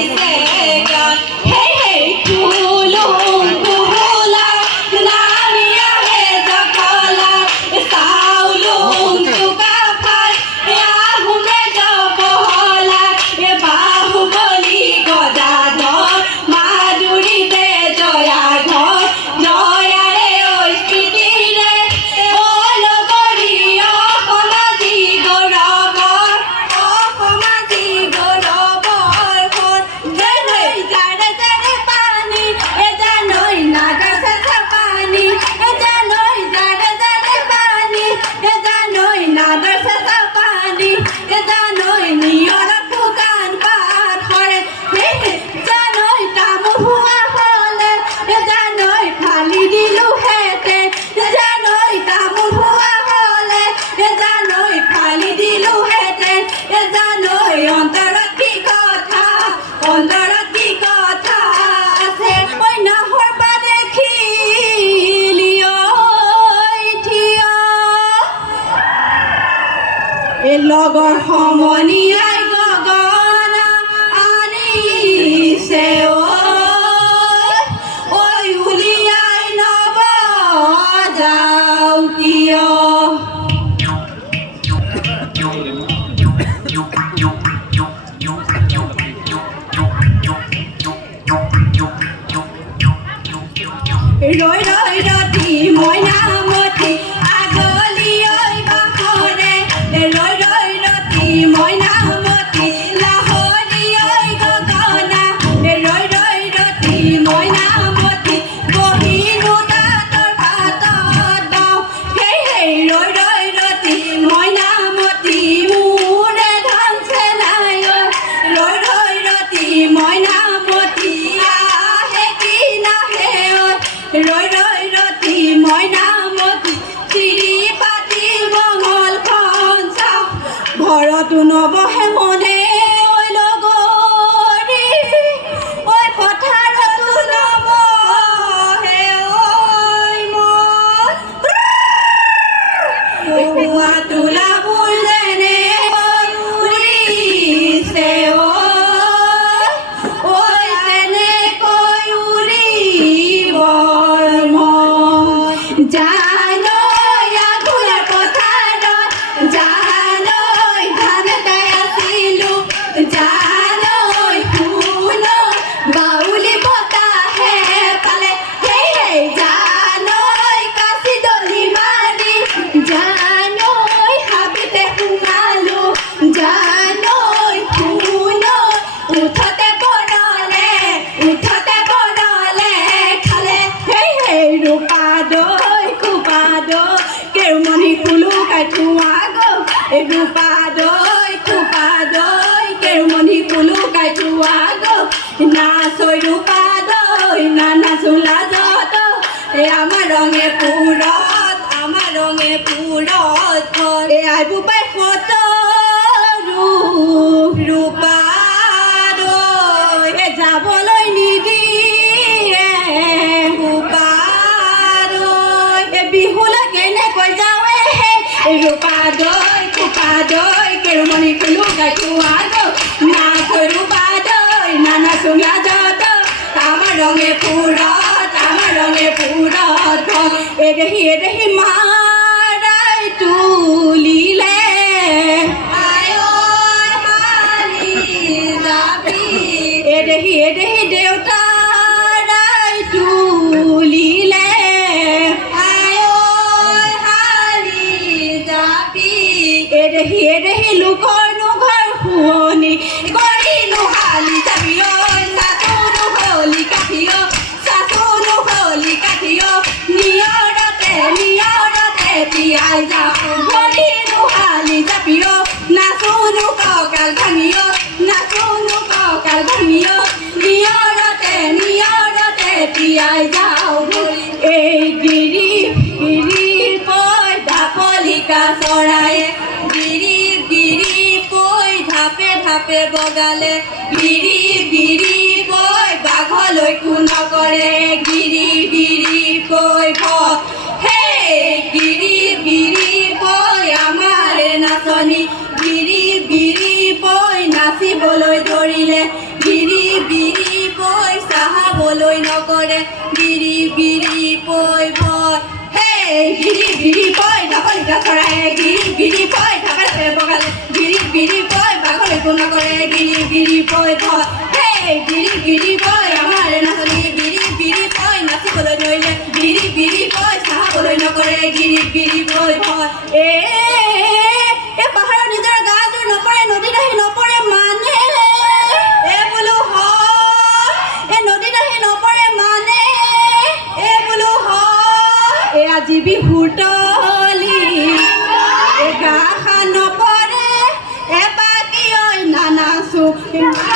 Yeah. ৰূপা দৈ থোপা দৈ কেৰুমণি কুলুকাই থোৱা দৈ নাচৈ ৰূপা দৈ নানা চোলা যত। এ আমাৰ ৰঙে পুৰত আমাৰ ৰঙে পুৰত এ আই বোপাই সতৰু ৰূপা দৈ এ যাবলৈ নিদিয়ে ৰূপা দৈ এ বিহুলৈ কেনেকৈ হে ৰূপা দৈ কোপা দৈ કેળું કલું ગયું વાદો ના ખરું પાદો નાના સુંગા જતો. તામા રંગે પૂરો તામા રંગે પૂરો તો એ રહી એ રહી મારા ચૂલી લે. એ રહી એ રહી દેવતા here নাচোনো কঁকাল ভাঙি ঐ নাচোনো কঁকাল ভাঙি ঐ নিয়ৰতে নিয়ৰতে তিয়াই যাওঁ এই গিৰি গিৰি পৈ ঢাপলিকা চৰায়ে গিৰি গিৰি পৈ ঢাপে ঢাপে বগালে। গিৰি গিৰি পৈ বাঘলৈ কোন কৰে নকৰে গিৰি গিৰি পৈ ভয়। হে গিৰি পৈ ঢাপলিকা চৰায়ে গিৰি গিৰি পৈ ঢাপে ঢাপে বগালে। গিৰি গিৰি পৈ বাঘলৈ কোন কৰে গিৰি গিৰি পৈ ভয়। হে গিৰি গিৰি পৈ আমাৰ নাচনী গিৰি গিৰি পৈ নাচিবলৈ ধৰিলে গিৰি গিৰি পৈ চাহাবলৈ নকৰে গিৰি পৈ ভয়। এ এ নানাচো এ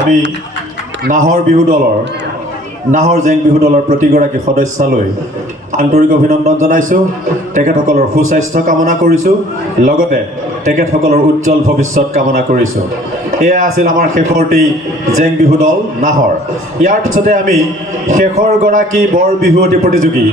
আমি নাহৰ বিহু দলৰ, নাহৰ জেং বিহু দলৰ প্ৰতিগৰাকী সদস্যালৈ আন্তৰিক অভিনন্দন জনাইছোঁ, তেখেতসকলৰ সুস্বাস্থ্য কামনা কৰিছোঁ, লগতে তেখেতসকলৰ উজ্জ্বল ভৱিষ্যত কামনা কৰিছোঁ। এয়া আছিল আমাৰ শেষৰটি জেং বিহু দল নাহৰ। ইয়াৰ পিছতে আমি শেষৰ গৰাকী বৰ বিহুৱতী প্ৰতিযোগী